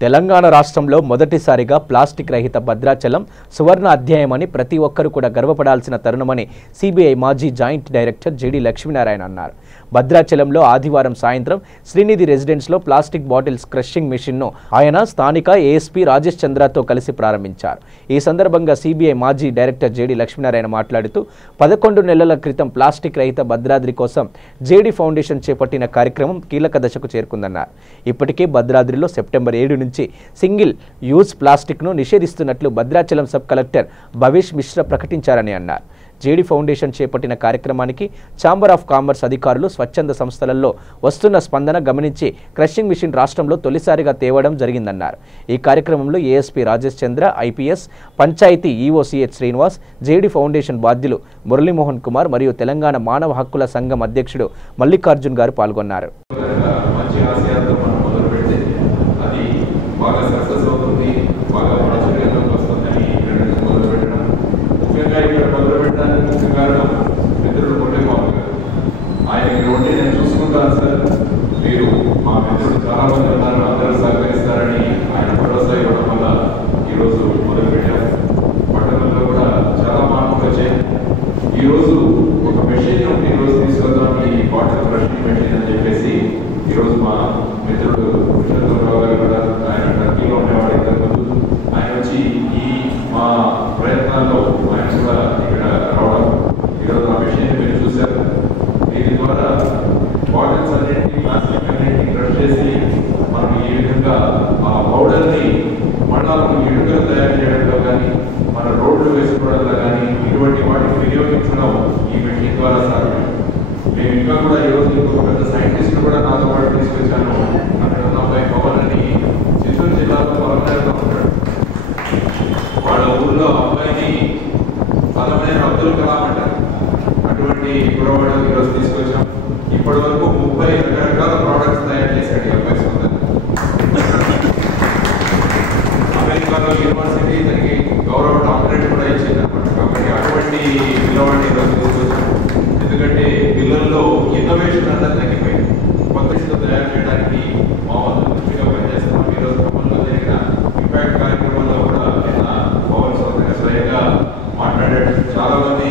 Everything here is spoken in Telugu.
తెలంగాణ రాష్ట్రంలో మొదటిసారిగా ప్లాస్టిక్ రహిత భద్రాచలం సువర్ణ అధ్యాయమని ప్రతి ఒక్కరూ కూడా గర్వపడాల్సిన తరుణమని సిబిఐ మాజీ జాయింట్ డైరెక్టర్ జెడి లక్ష్మీనారాయణ అన్నారు. భద్రాచలంలో ఆదివారం సాయంత్రం శ్రీనిధి రెసిడెన్స్లో ప్లాస్టిక్ బాటిల్స్ క్రషింగ్ మిషన్ను ఆయన స్థానిక ఏఎస్పీ రాజేష్ చంద్రతో కలిసి ప్రారంభించారు. ఈ సందర్భంగా సిబిఐ మాజీ డైరెక్టర్ జెడి లక్ష్మీనారాయణ మాట్లాడుతూ 11 నెలల క్రితం ప్లాస్టిక్ రహిత భద్రాద్రి కోసం జేడీ ఫౌండేషన్ చేపట్టిన కార్యక్రమం కీలక దశకు చేరుకుందన్నారు. ఇప్పటికే భద్రాద్రిలో సెప్టెంబర్ 7 నుంచి సింగిల్ యూజ్ ప్లాస్టిక్ను నిషేధిస్తున్నట్లు భద్రాచలం సబ్ కలెక్టర్ భవేష్ మిశ్రా ప్రకటించారని అన్నారు. జేడీ ఫౌండేషన్ చేపట్టిన కార్యక్రమానికి ఛాంబర్ ఆఫ్ కామర్స్ అధికారులు స్వచ్ఛంద సంస్థలలో వస్తున్న స్పందన గమనించి క్రషింగ్ మిషన్ రాష్ట్రంలో తొలిసారిగా తేవడం జరిగిందన్నారు. ఈ కార్యక్రమంలో ASP Rajesh Chandra, IPS, panchayati EO CH Srinivas, JD foundation బాధ్యులు మురళీమోహన్ కుమార్ మరియు తెలంగాణ మానవ హక్కుల సంఘం అధ్యక్షుడు మల్లికార్జున్ గారు పాల్గొన్నారు. బాగా సక్సెస్ అవుతుంది, బాగా ప్రాచుర్యంలోకి వస్తుందని మొదలుపెట్టడం. ముఖ్యంగా ఇక్కడ మొదలుపెట్టడానికి ముఖ్య కారణం మిత్రుడు మురళీమోహన్ గారు. ఆయన ఇక్కడ ఉంటే నేను చూసుకుంటాను సార్, మీరు మా మిత్రుడు చాలా మంది ఉన్నారు, అందరూ సహకరిస్తారని ఆయన భరోసా ఇవ్వడం వల్ల ఈరోజు మొదలుపెట్టారు. పట్టణంలో కూడా చాలా మార్పులు వచ్చాయి. ఈరోజు ఒక మెషిన్ ఈరోజు తీసుకొద్దాం, ఈ వాటర్ క్రషింగ్ మెషిన్ అని చెప్పేసి ఈరోజు మా మిత్రుడు కృష్ణరావు గారు కూడా ఆయన టర్కీలో ఉండేవాడు. ఇంతకుముందు ఆయన వచ్చి ఈ మా ప్రయత్నాల్లో ఆయన కూడా ఇక్కడ రావడం, ఈరోజు ఆ మెషిన్ మీరు చూశారు. దీని ద్వారా బాటిల్స్ అన్నింటినీ, ప్లాస్టిక్ అన్నింటినీ క్రష్ చేసి మనం ఈ విధంగా ఆ పౌడర్ని మళ్ళా ఇటుకలు తయారు చేయడంలో కానీ, మన రోడ్లు వేసుకోవడంలో కానీ ఇటువంటి వాటికి వినియోగించడం ఈ మెషిన్ ద్వారా సాధ్యం. మేము ఇంకా కూడా ఈరోజు ఇంకొక పెద్ద సైంటిస్ట్ కూడా నాతో పాటు తీసుకొచ్చాను. అక్కడ ఉన్న అబ్బాయి పవన్ అని చిత్తూరు జిల్లాలో పవన్గా ఉంటాడు. వాళ్ళ ఊళ్ళో అబ్బాయిని బలమైన అబ్దుల్ కలాం అంటారు. అటువంటి కురవాడు ఈరోజు తీసుకొచ్చాం. ఇప్పటి వరకు 30 రకరకాల ప్రోడక్ట్స్ తయారు చేశాడు ఈ అబ్బాయి సొంతంగా. అమెరికాలో యూనివర్సిటీ దానికి గౌరవ డాక్టరేట్ కూడా ఇచ్చింది అనమాట. కాబట్టి అటువంటి పిల్లవాడిని ఈరోజు తీసుకొచ్చాం. ఎందుకంటే పిల్లల్లో ఇన్నోవేషన్ అన్నది తగ్గిపోయింది. కొత్త ఇష్టం తయారు చేయడానికి మా వంతు దృష్టిగా పనిచేస్తున్నాం. ఈరోజు ఖమ్మంలో జరిగిన ఇంపాక్ట్ కార్యక్రమంలో కూడా నిన్న పవన్ సొంతంగా స్వయంగా మాట్లాడాడు. చాలా మంది